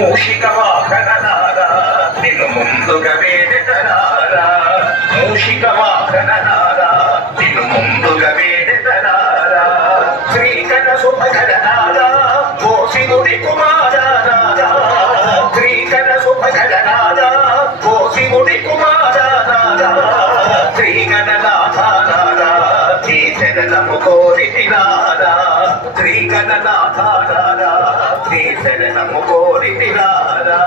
మూషిక వాహననారా నిన్ను ముందుగా వేడెతనారా మూషిక వాహననారా నిన్ను ముందుగా వేడెతనారా శ్రీకర శుభకరనారా కోసిగుడి కుమారనారా శ్రీకర శుభకరనారా కోసిగుడి కుమారనారా శ్రీగణనాథానారా నీ శరణము కోరితినారా శ్రీగణనాథానారా నీ శరణము కోరితినారా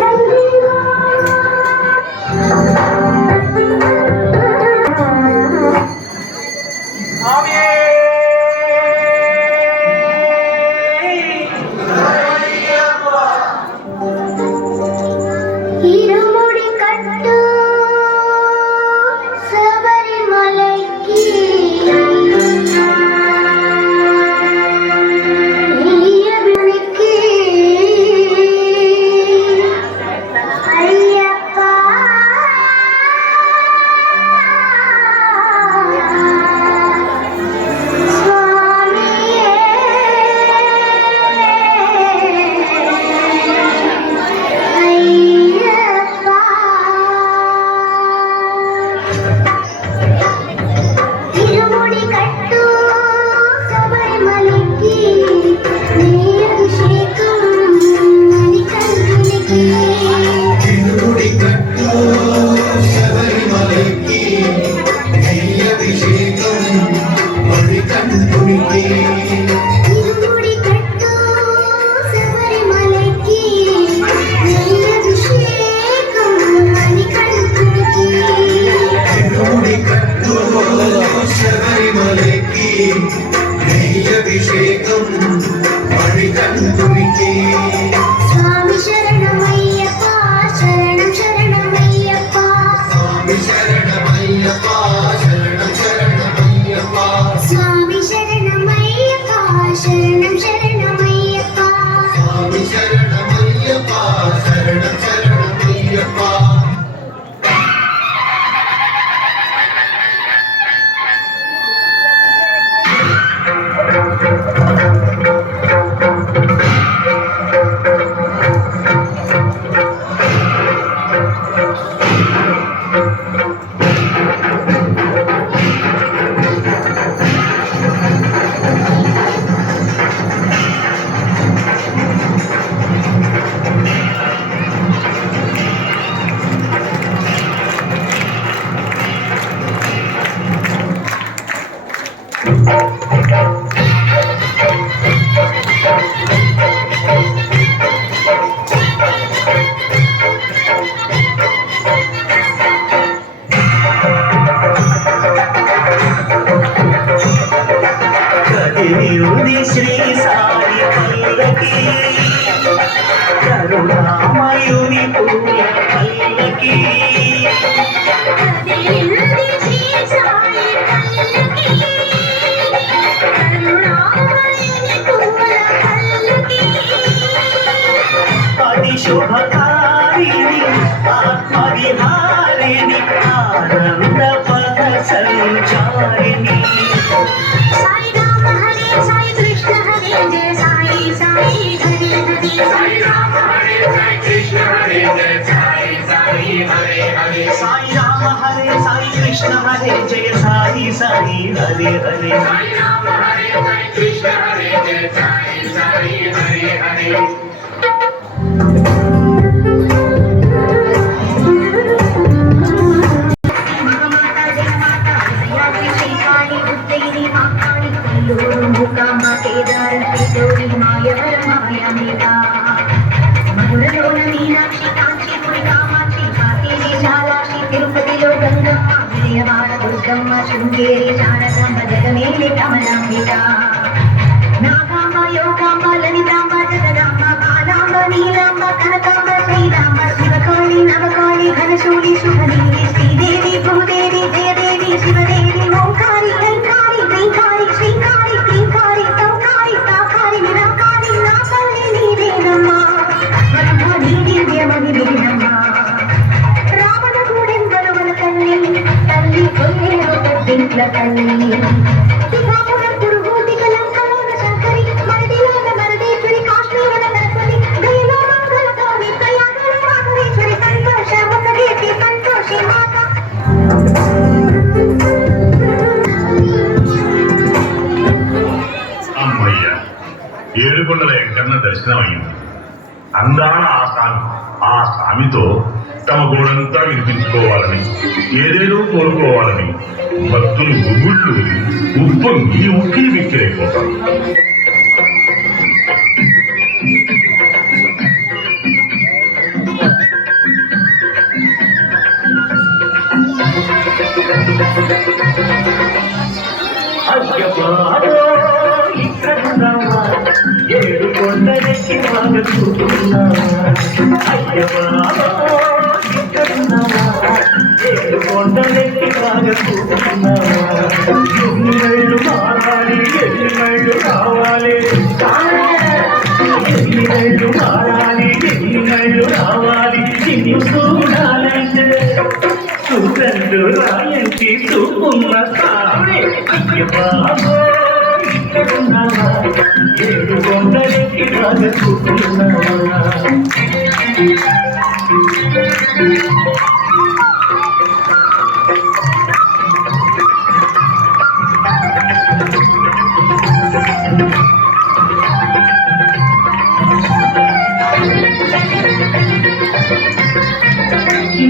Thank you. శబరిమలకి నెయ్యభిషేకం మణికంఠునికి స్వామి శరణమయ్యప్ప శరణం శరణమయ్యప్ప స్వామి శరణమయ్యప్ప శరణం శరణమయ్యప్ప స్వామి శరణమయ్యప్ప శరణం శరణమయ్యప్ప స్వామి శరణమయ్యప్ప శరణం శరణమయ్యప్ప కదిలియుడి శ్రీ సాయి పల్లకి కరుణామయుని పూల పల్లకి కదిలింది శ్రీ సాయి పల్లకి కరుణామయుని పూల పల్లకి అది శుభకారిణి ఆత్మవిహారిణి ఆనంద పద సంచారిణి సాయి రామ హరే సాయి కృష్ణ హరే జయ సాయి సాయి హరే హరే సాయి రామ హరే సాయి కృష్ణ హరే జయ సాయి సాయి హరే హరే సాయి రామ హరే సాయి కృష్ణ హరే జయ సాయి సాయి హరే హరే సాయి రామ హరే సాయి కృష్ణ హరే జయ సాయి సాయి హరే హరే మధురలోన మీనాక్షి కాంచీపురి కామాక్షి కాశీ విశాలాక్షి తిరుపతిలో గంగమ్మ విజయవాడ దుర్గమ్మ శృంగేరి శారదాంబ జగమేలి కమలాంబిక నాగాంబ యోగాంబ లలితాంబ జగదాంబ బాలాంబ నీలాంబ కనకాంబ శ్రీరాంబ శివకాళి నవకాళి ఘనశూలి శుభనీలి శ్రీదేవి భూదేవి జయదేవి శివదేవి ఓంకారి ఐంకారి క్రీంకారి శ్రీకారి క్లీంకారి సంకారి సాకారి నిరాకారి నాకారి నీవేనమ్మా మధుమణి దివ్యమణి దివ్యమ్మా రావణ గూడెంబలు మన తల్లి తల్లి కొల్లేరు పెద్దింట్ల తల్లి శ్రీకాకుళం పురుగూటి కలంకలోన శంకరి మరదిలోన మరదేశ్వరి కాశ్మీరన నరసరి దయలో మంగళకారి ప్రయాగల మాధవేశ్వరి సంతోష ముఖదేవి సంతోషి మాత అమ్మయ్య ఏడుకొండల వెంకన్న దర్శనం అయింది. అందాన ఆ స్వామితో తమ గోడంతా వినిపించుకోవాలని ఏదేదో కోరుకోవాలని భక్తులు గుగుళ్ళు ఉప్పొంగి ఉక్కిరి బిక్కిరైపోతారు. ఇక్కడున్నావా ఏడు కొండలెక్కి బాగా చూస్తున్నావా అయ్యబాబా ఇక్కడున్నావా ఏడు కొండలెక్కి బాగా చూస్తున్నావా ఎన్ని మైళ్ళు మారాలి ఎన్ని మైళ్ళు కావాలి ఎన్ని మైళ్ళు మారాలి ఎన్ని మైళ్ళు రావాలి నిన్ను చూడాలంటే చూడండు రాయంటి చూపున్న సామి అయ్యబాబో ఇక్కడున్నావా ఏడు కొండలెక్కి బాగా చూస్తున్నావా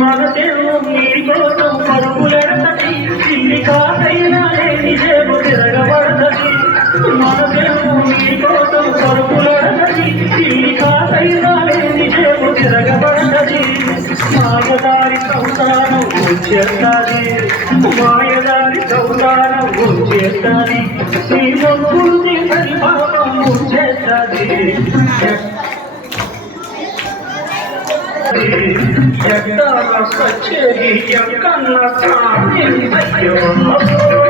మనసేమో మీకోసం పరుగులెడతది ఇల్లి కాసైనా లేని జేబు తిరగబడతది మనసేమో మీకోసం పరుగులెడతది ఇల్లి కాసైనా లేని జేబు తిరగబడతది మాయదారి సంసారం వచ్చేస్తాది మాయదారి సంసారం చేస్తుంది నీ మొక్కులు తీసరి పాపం చేస్తుంది ఎక్కడ వచ్చేది ఎక్కన్న సామి అయ్యో